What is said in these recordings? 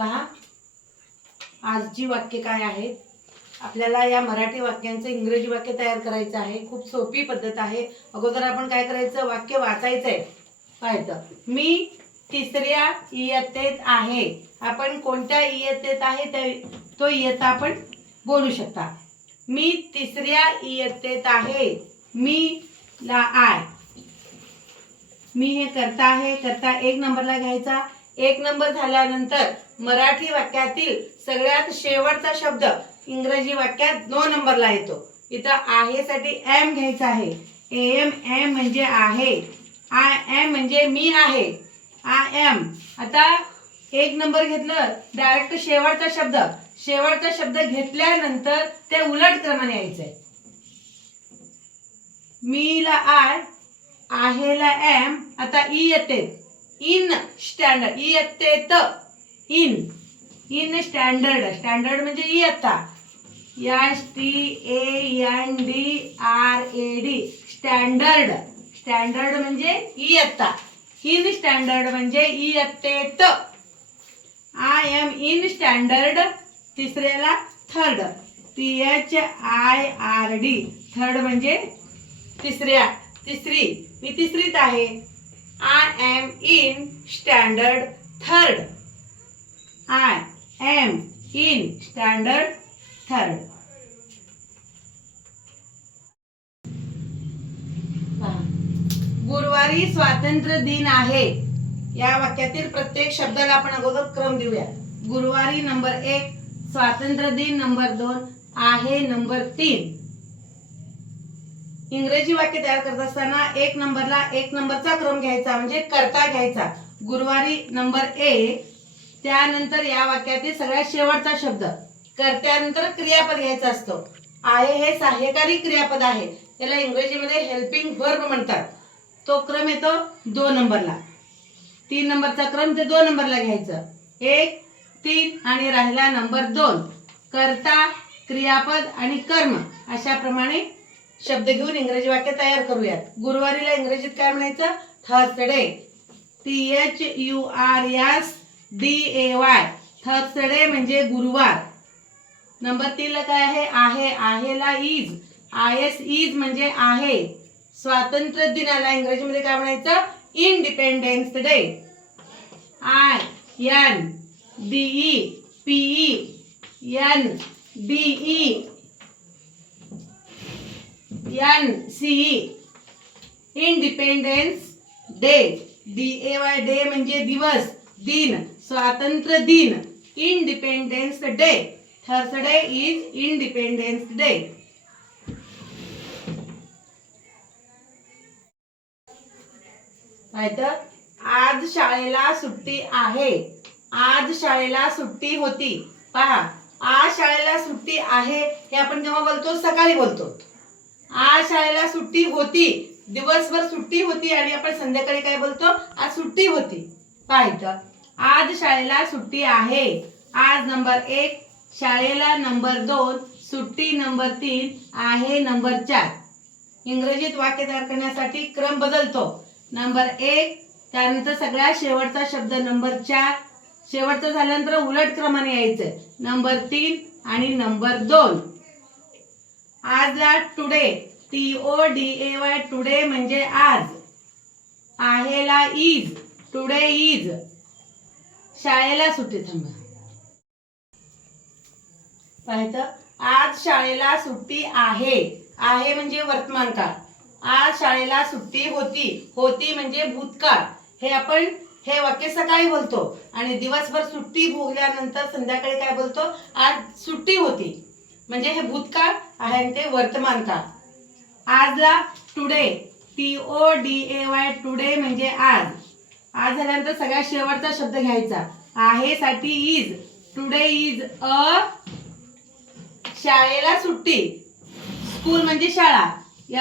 पहा. आजची वाक्य काय आहेत आपल्याला या मराठी वाक्यांचं इंग्रजी वाक्य तयार करायचं आहे. खूप सोपी पद्धत आहे. अगोदर आपण काय करायचं? वाक्य वाचायचं आहे पाहायचं. मी तिसऱ्या इयत्तेत आहे. आपण कोणत्या इयत्तेत आहे? त्या तो इयत्ता आपण बोलू शकता. मी तिसऱ्या इयत्तेत आहे. मी ला आय. मी हे करता आहे करता एक नंबरला घ्यायचा. एक नंबर झाल्यानंतर मराठी वाक्यातील सगळ्यात शेवटचा शब्द इंग्रजी वाक्यात दोन नंबरला येतो. इथं आहे साठी एम घ्यायचा आहे. एम एम म्हणजे आहे. आय एम म्हणजे मी आहे. I am. आता एक नंबर घेतलं डायरेक्ट शेवटचा शब्द. शेवटचा शब्द घेतल्यानंतर ते उलट क्रमाने यायचंय. मी ला आय आहेला एम आता ई येते. इन स्टँडर्ड ई इन इन स्टँडर्ड स्टँडर्ड म्हणजे इयत्ता S T A N D A R D. Standard standard म्हणजे इयत्ता इन स्टँडर्ड म्हणजे इयत्तेत आय एम इन स्टँडर्ड तिसऱ्याला third. T H I R D. Third म्हणजे तिसऱ्या तिसरी. मी तिसरीत आहे. I am in standard third I am in standard third गुरुवारी स्वातंत्र्य दिन आहे. या वाक्यातील प्रत्येक शब्दाला आपण अगोदर क्रम देऊया. गुरुवारी नंबर एक स्वातंत्र्य दिन नंबर दोन आहे नंबर तीन. इंग्रजी वाक्य तयार करत असताना एक नंबरला एक नंबरचा क्रम घ्यायचा म्हणजे करता घ्यायचा. गुरुवारी नंबर ए त्यानंतर या वाक्यातील सगळ्यात शेवटचा शब्द. कर्त्यानंतर क्रियापद घ्यायचा असतो. आहे हे सहाय्यकारी क्रियापद आहे. त्याला इंग्रजीमध्ये हेल्पिंग वर्ब म्हणतात. तो क्रम येतो दोन नंबरला. तीन नंबरचा क्रम ते दोन नंबरला घ्यायचं. एक तीन आणि राहिला नंबर दोन. कर्ता क्रियापद आणि कर्म अशाप्रमाणे शब्द घेऊन इंग्रजी वाक्य तयार करूयात. गुरुवारीला इंग्रजीत काय म्हणायचं? Thursday. T H U R S D A Y Thursday म्हणजे गुरुवार. नंबर तीनला काय आहे? आहे आहेला इज आय एस इज म्हणजे आहे. स्वातंत्र्य दिनाला इंग्रजीमध्ये काय म्हणायचं? Independence day I N D E P E N D E N C independence day D A Y day म्हणजे दिवस दिन स्वातंत्र्य दिन. Independence day Thursday is independence day आज शाळेला सुट्टी आहे. आज शाळेला सुट्टी होती. पहा आज शाळेला सुट्टी आहे हे आपण जेव्हा बोलतो सकाळी बोलतो. आज शाळेला सुट्टी होती. दिवसभर सुट्टी होती आणि आपण संध्याकाळी काय बोलतो? आज सुट्टी होती. पाहायचं. आज शाळेला सुट्टी आहे. आज नंबर एक शाळेला नंबर दोन सुट्टी नंबर तीन आहे नंबर चार. इंग्रजीत वाक्य तयार करण्यासाठी क्रम बदलतो. नंबर एक त्यानंतर सगळ्यात शेवटचा शब्द नंबर चार. शेवटचं झाल्यानंतर उलट क्रमाने यायचं. नंबर तीन आणि नंबर दोन. आजला today T O D A Y today म्हणजे आज. आहेला इज टुडे इज शाळेला सुट्टी थांबा. पाहायचं? आज शाळेला सुट्टी आहे. आहे म्हणजे वर्तमान काळ आज शाळेला सुट्टी होती. होती म्हणजे भूतकाळ. हे आपण हे वाक्य सकाळी बोलतो. आणि दिवसभर सुट्टी भोगल्यानंतर संध्याकाळी काय बोलतो? आज सुट्टी होती. म्हणजे हे भूतकाळ आहे ते वर्तमान काळ आजला today T O D A Y today म्हणजे आज. आज झाल्यानंतर सगळ्यात शेवटचा शब्द घ्यायचा. आहे साठी इज टुडे इज अ शाळेला सुट्टी. स्कूल म्हणजे शाळा.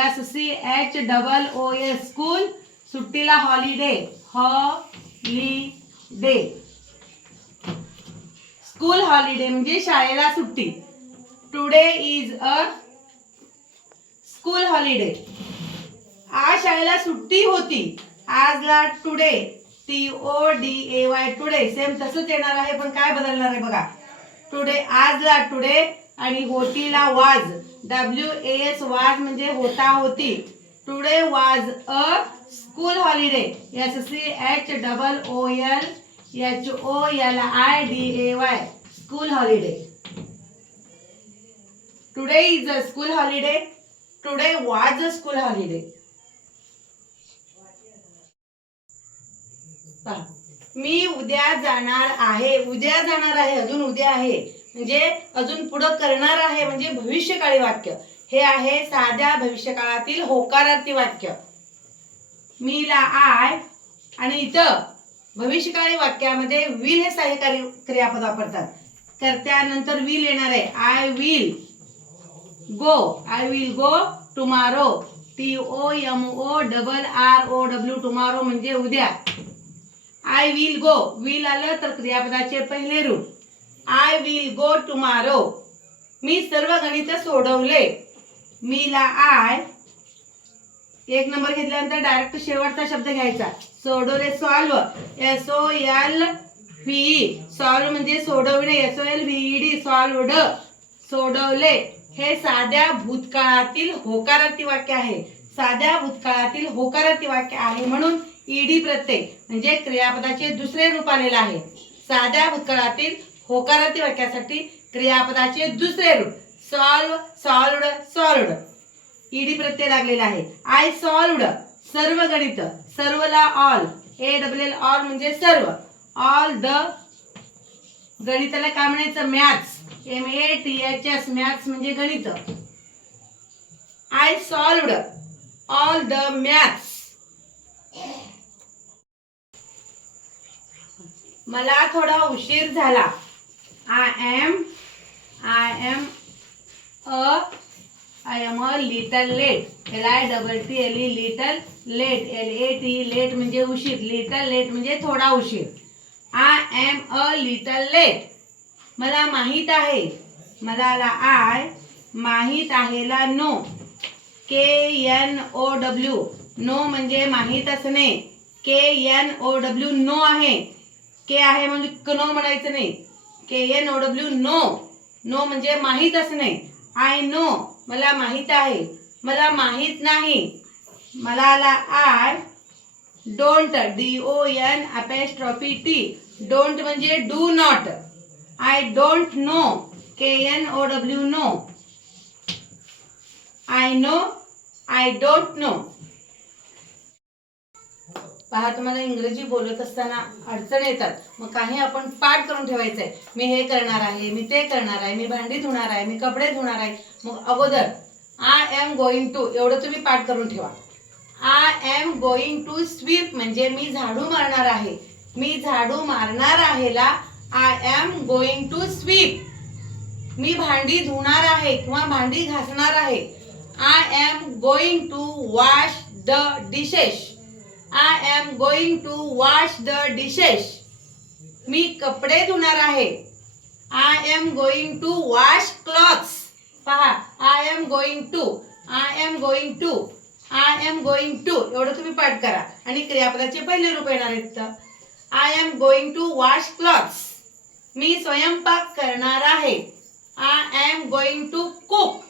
S C H double O S school सुट्टीला हॉलिडे हॉलिडे स्कूल हॉलिडे म्हणजे शाळेला सुट्टी. Today is a school holiday आज शाळेला सुट्टी होती. आजला today T O D A Y today same तसंच येणार आहे पण काय बदलणार आहे बघा. टुडे आजला टुडे आणि होतीला वाज. डब्ल्यू ए एस वाज म्हणजे होता होती. Today was a school holiday S C H double O L H O L I D A Y school holiday today is a school holiday today was a school holiday मी उद्या जाणार आहे. उद्या जाणार आहे अजून उद्या आहे. म्हणजे अजून पुढं करणार आहे म्हणजे भविष्यकाळी वाक्य. हे आहे साध्या भविष्यकाळातील होकारार्थी वाक्य. मी ला आय आणि इथं भविष्यकाळी वाक्यामध्ये विल हे सहाय्यकारी क्रियापद वापरतात तर त्यानंतर विल येणार आहे. I will go I will go tomorrow T O M O double R O W tomorrow म्हणजे उद्या. आय विल गो विल आलं तर क्रियापदाचे पहिले रूप. आय विल गो टुमारो मी सर्व गणित सोडवले. मी ला आय एक नंबर घेतल्यानंतर डायरेक्ट शेवटचा शब्द घ्यायचा. सोडवले solve S O L V solve म्हणजे सोडवणे. S O L V D solved सोडवले. हे साध्या भूतकाळातील होकारार्थी वाक्य आहे. साध्या भूतकाळातील होकारार्थी वाक्य आहे म्हणून ईडी प्रत्यय म्हणजे क्रियापदाचे दुसरे रूप आलेलं आहे. साध्या भूतकाळातील होकारार्थी वाक्यासाठी क्रियापदाचे दुसरे रूप सॉल्व सॉल्वड सॉल्वड. ईडी प्रत्यय लागलेला आहे. आय सॉल्वड सर्व गणित सर्वला all. A double L all म्हणजे सर्व. ऑल द गणिताला काय म्हणायचं? Maths M A T H S maths म्हणजे गणित. I solved all the maths मला थोडा उशीर झाला. I am I am a I am a little late L I double T L E little late L A T late म्हणजे उशीर. Little late म्हणजे थोडा उशीर. I am a little late मला माहीत आहे. मला ला आय माहीत आहे ला know K N O W know म्हणजे माहीत असणे K N O W know आहे. के आहे म्हणजे नो म्हणायचं नाही. K N O W know know म्हणजे माहीत असणे आय नो मला माहीत आहे. मला माहीत नाही. मला I don't D O N apostrophe T don't म्हणजे do not I don't know K N O W know I know I don't know पहा तुम्हाला इंग्रजी बोलत असताना अडचण येतात. मग काही आपण पाठ करून ठेवायचं आहे मी हे करणार आहे मी ते करणार आहे मी भांडी धुणार आहे मी कपडे धुणार आहे. मग अगोदर आय एम गोइंग टू एवढं तुम्ही पाठ करून ठेवा. I am going to sweep म्हणजे मी झाडू मारणार आहे. मी झाडू मारणार आहेला I am going to sweep मी भांडी धुणार आहे किंवा भांडी घासणार आहे. I am going to wash the dishes I am going to wash the dishes मी कपडे धुणार आहे. I am going to wash clothes पहा I am going to I am going to I am going to एवढं तुम्ही पाठ करा. आणि क्रियापदाचे पहिले रूप येणार आहेत I am going to wash clothes मी स्वयंपाक करणार आहे. I am going to cook